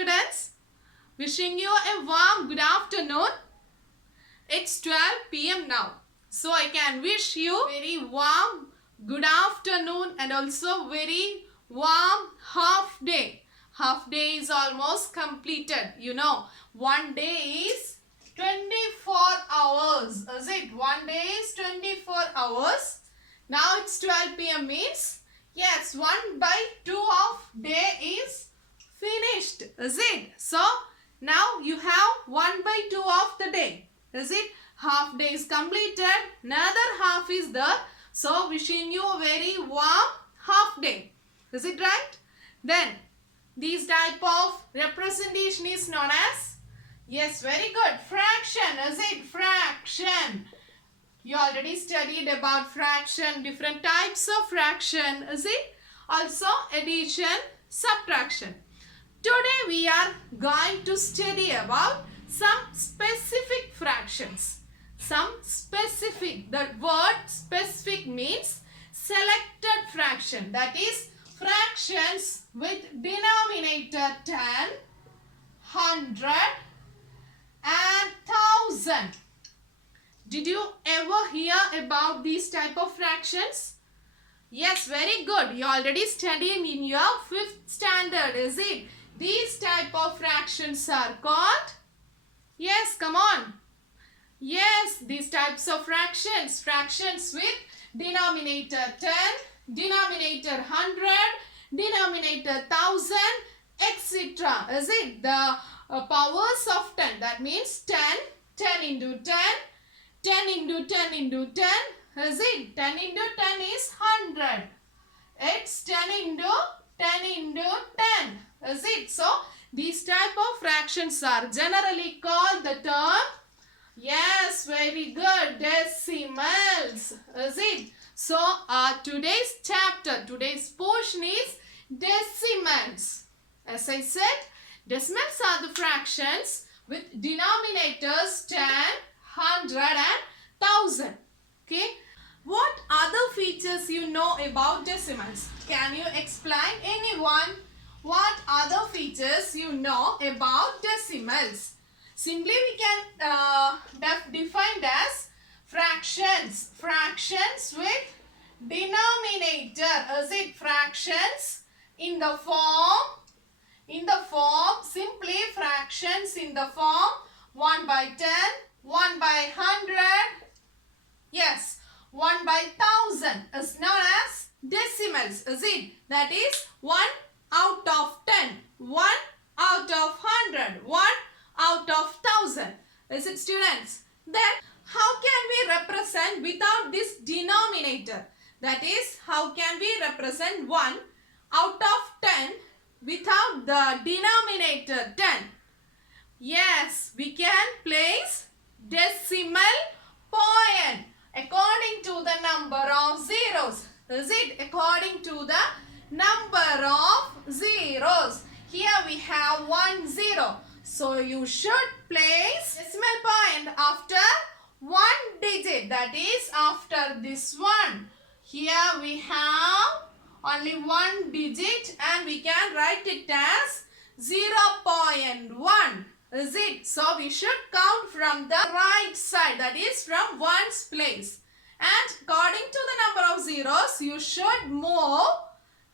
students? Wishing you a warm good afternoon. It's 12 p.m. now. So I can wish you very warm good afternoon and also very warm half day. Half day is almost completed. You know, one day is 24 hours. Is it? One day is 24 hours. Now it's 12 p.m. means, yes, 1/2 of day is finished. Is it? So, now you have 1/2 of the day. Is it? Half day is completed. Another half is there. So, wishing you a very warm half day. Is it right? Then, this type of representation is known as, yes, very good, fraction. Is it? Fraction. You already studied about fraction, different types of fraction. Is it? Also, addition, subtraction. Today we are going to study about some specific fractions. Some specific, the word specific means selected fraction. That is fractions with denominator 10, 100 and 1000. Did you ever hear about these type of fractions? Yes, very good. You already studied in your 5th standard, is it? These type of fractions are called, yes, come on. Yes, these types of fractions. Fractions with denominator 10, denominator 100, denominator 1000, etc. Is it? The powers of 10. That means 10, 10 into 10, 10 into 10 into 10. Is it? 10 into 10 is 100. It's 10 into 10 into 10. Is it? So, these type of fractions are generally called the term, yes, very good, decimals. Is it? So, today's chapter, today's portion is decimals. As I said, decimals are the fractions with denominators 10, 100 and 1000. Okay. What other features you know about decimals? Can you explain, anyone? What other features you know about decimals? Simply we can define as fractions. Fractions with denominator. Is it fractions in the form? Simply fractions in the form 1/10, 1/100. Yes, 1/1000 is known as decimals. Is it? That is 1 out of 10, 1 out of 100, 1 out of 1000. Is it, students? Then how can we represent without this denominator? That is, how can we represent 1 out of 10 without the denominator 10? Yes, we can place decimal point according to the number of zeros. Is it? According to the number of zeros. Here we have 1 0. So you should place decimal point after 1 digit. That is after this one. Here we have only 1 digit and we can write it as 0.1. Is it? So we should count from the right side. That is from 1's place. And according to the number of zeros, you should move,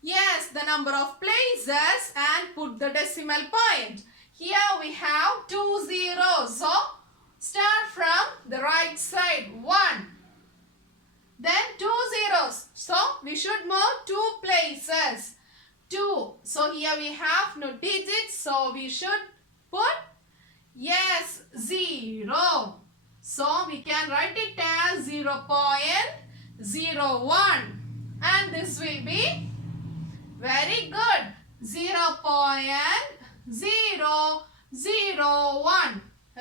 yes, the number of places and put the decimal point. Here we have 2 zeros. So, start from the right side. 1. Then 2 zeros. So, we should move 2 places. 2. So, here we have no digits. So, we should put, yes, 0. So, we can write it as 0.01. And this will be very good. 0.001.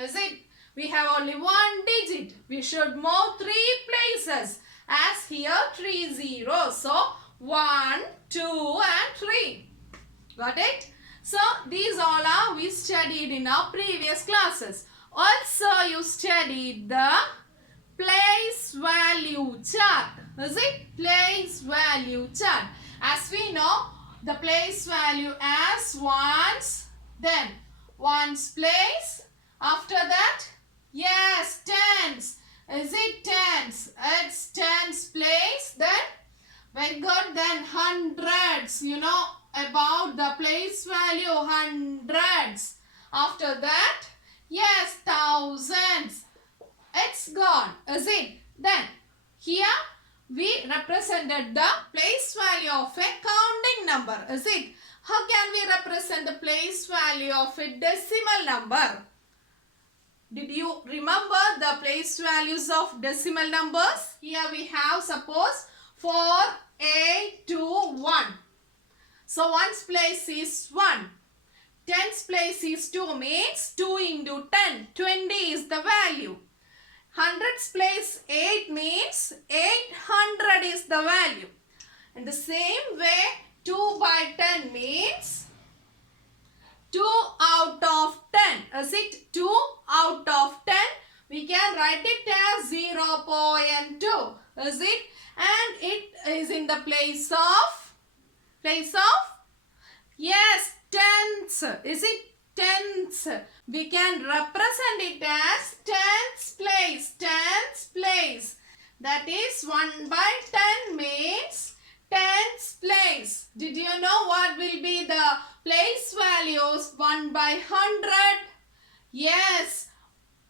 Is it? We have only 1 digit. We should move 3 places. As here 3 zeros. So 1, 2 and 3. Got it? So these all are we studied in our previous classes. Also you studied the place value chart. Is it? Place value chart. As we know, the place value as ones, Then ones place. After that, yes, tens. Is it tens? It's tens place. Then very good. Then hundreds. You know about the place value hundreds. After that, yes, thousands. It's gone. Is it? Then here we represented the place value of a counting number. Is it? How can we represent the place value of a decimal number? Did you remember the place values of decimal numbers? Here we have suppose 4, 8, 2, 1. So ones place is 1. Tens place is 2 means 2 into 10. 20 is the value. Hundreds place 8 means 800 is the value. In the same way, 2 by 10 means 2 out of 10. Is it 2 out of 10? We can write it as 0.2. Is it? And it is in the place of yes, tens. Is it tens? We can represent it as tens place. Tens place. That is 1 by 10 means tens place. Did you know what will be the place values 1 by 100? Yes,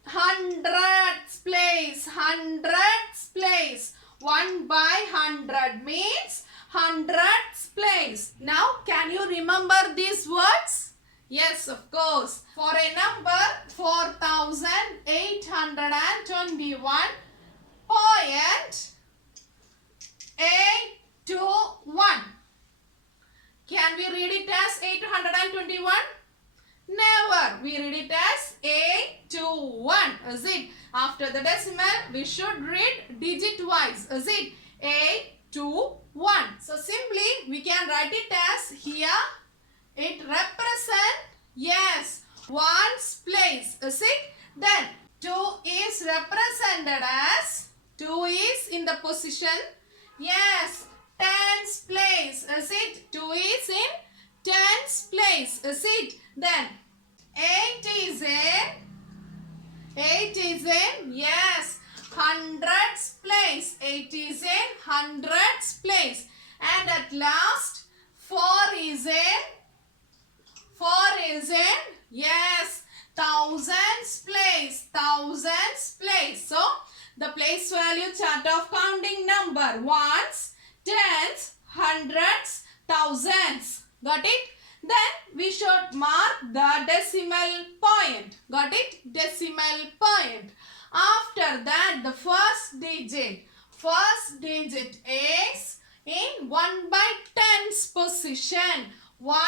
hundreds place. Hundreds place. 1 by 100 means hundreds place. Now, can you remember these words? Yes, of course. For a number 4821. Can we read it as 821? Never. We read it as 821. Is it? After the decimal, we should read digit wise. Is it? 821. So simply we can write it as here. It represents, yes, ones place. Is it? Then 2 is represented as 2 is in the position. Yes, tens place. Is it? 2 is in tens place. Is it? Then 8 is in, yes, hundreds place. 8 is in hundreds place. And at last 4 is in, yes, thousands place. Thousands place. So the place value chart of counting number ones, tens, hundreds, thousands. Got it? Then we should mark the decimal point. Got it? Decimal point. After that, the first digit is in 1 by 10's position. 1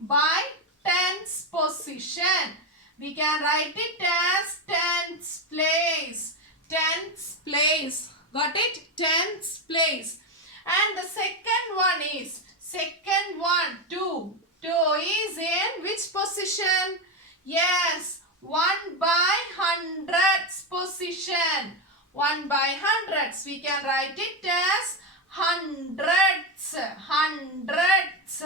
by 10's position. We can write it as tens place. Tens place. Got it? Tens place. And the second one is, 2. 2 is in which position? Yes, 1 by hundreds position. 1 by hundreds. We can write it as hundreds. Hundreds.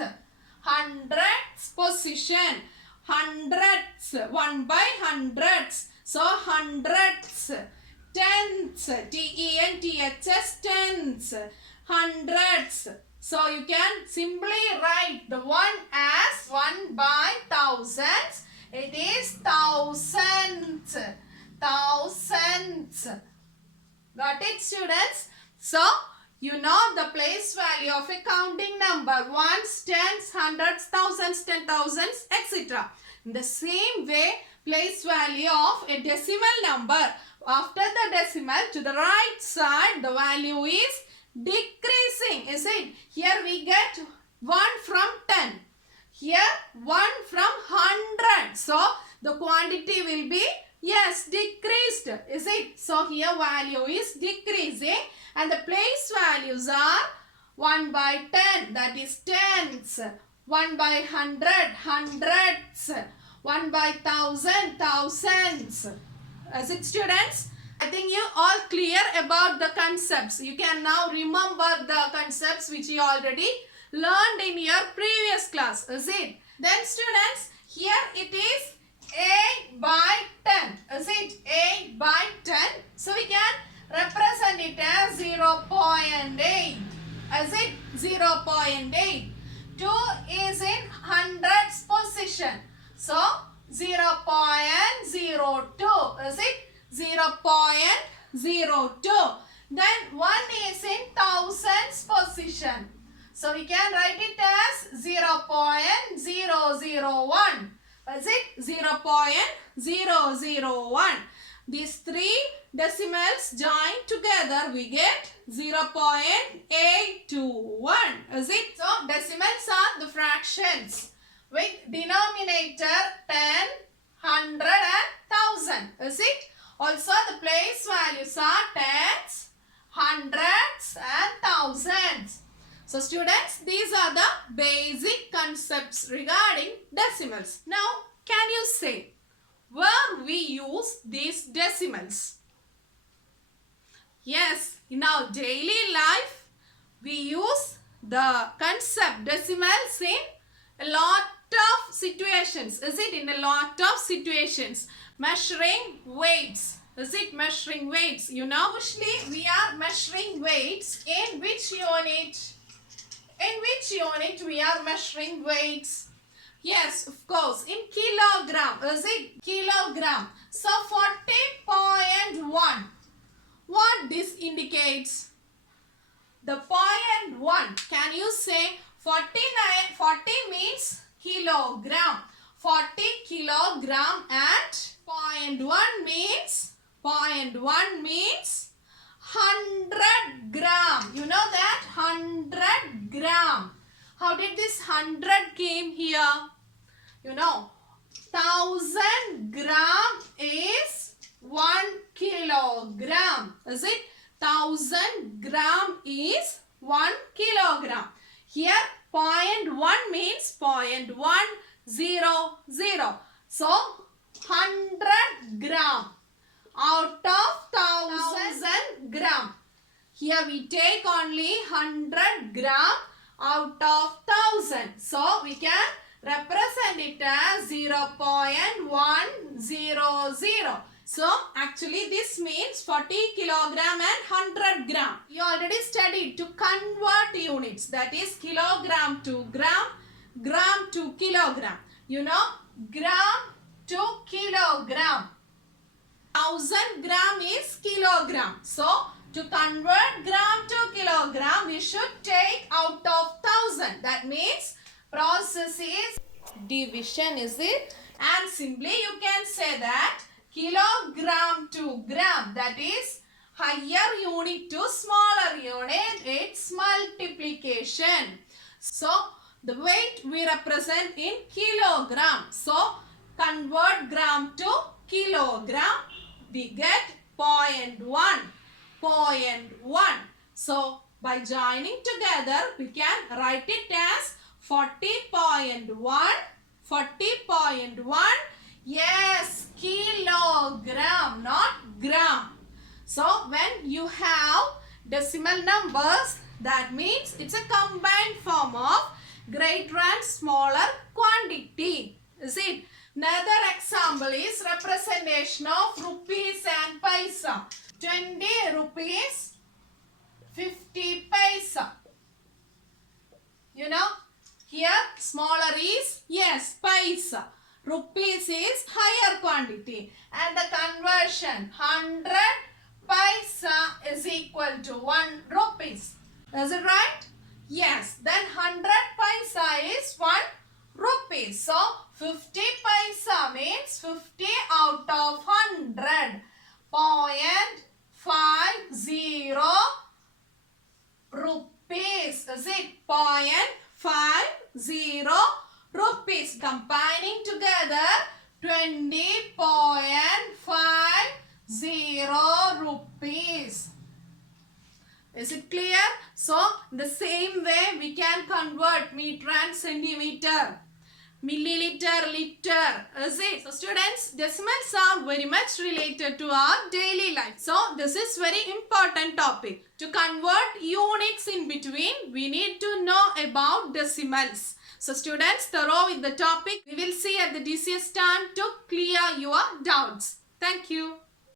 Hundreds position. Hundreds. 1 by hundreds. So hundreds. Tens. T-E-N-T-H-S. Tens. Hundreds. So you can simply write the one as 1 by thousands. It is thousands. Thousands. Got it, students? So you know the place value of a counting number. Ones, tens, hundreds, thousands, 10,000s, etc. In the same way, place value of a decimal number. After the decimal, to the right side, the value is decreasing. Is it? Here we get 1 from 10. Here 1 from 100. So the quantity will be, yes, decreased. Is it? So here value is decreasing and the place values are 1 by 10, that is tens. 1 by 100, hundreds. 1 by 1,000, thousands. Is it, students? I think you all clear about the concepts. You can now remember the concepts which you already learned in your previous class. Is it? Then students, Here it is 8 by 10. Is it 8 by 10? So we can represent it as 0.8. Is it 0.8? 2 is in hundreds position. So 0.02. Is it 0.02? Then 1 is in thousands position. So we can write it as 0.001. Is it 0.001? These three decimals joined together, we get 0.821. Is it? So decimals are the fractions with denominator 10, 100 and 1000. Is it? Also the place values are tens, hundreds and thousands. So students, these are the basic concepts regarding decimals. Now, can you say where we use these decimals? Yes, in our daily life, we use the concept decimals in a lot of situations. Is it? In a lot of situations. Measuring weights. Is it measuring weights? You know, usually we are measuring weights in which unit? In which unit we are measuring weights? Yes, of course, in kilogram. Is it? Kilogram. So 40.1. What this indicates? The 0.1. Can you say 40 means kilogram. 40 kilogram and 0.1 means 100 gram. You know that? 100 gram. How did this 100 came here? You know, 1000 gram is 1 kilogram. Is it? 1000 gram is 1 kilogram. Here 0.1 means 0.100. So 100 gram out of 1000 gram. Here we take only 100 gram out of 1000. So we can represent it as 0.100. So actually this means 40 kilogram and 100 gram. You already studied to convert units. That is kilogram to gram, gram to kilogram. You know, gram to kilogram. 1000 gram is kilogram. So to convert gram to kilogram, we should take out of 1000. That means process is division, is it? And simply you can say that kilogram to gram, that is higher unit to smaller unit, it's multiplication. So the weight we represent in kilogram. So convert gram to kilogram, we get 0.1. So by joining together, we can write it as 40.1. Yes, kilogram, not gram. So when you have decimal numbers, that means it's a combined form of greater and smaller quantity. Is it? Another example is representation of rupees and paisa. 20 rupees, 50 paisa. You know, here smaller is, yes, paisa. Rupees is higher quantity. And the conversion, 100 paisa is equal to 1 rupees. Is it right? Yes. Then 100 paisa is 1 rupee. So 50 paisa means 50 out of 100. 0.50 rupees. Is it? 0.50 rupees. Combining together 20.50 rupees. Is it clear? So, the same way we can convert meter and centimeter, milliliter, liter. Is it? So, students, decimals are very much related to our daily life. So, this is very important topic. To convert units in between, we need to know about decimals. So students, thorough with the topic. We will see at the DCS time to clear your doubts. Thank you.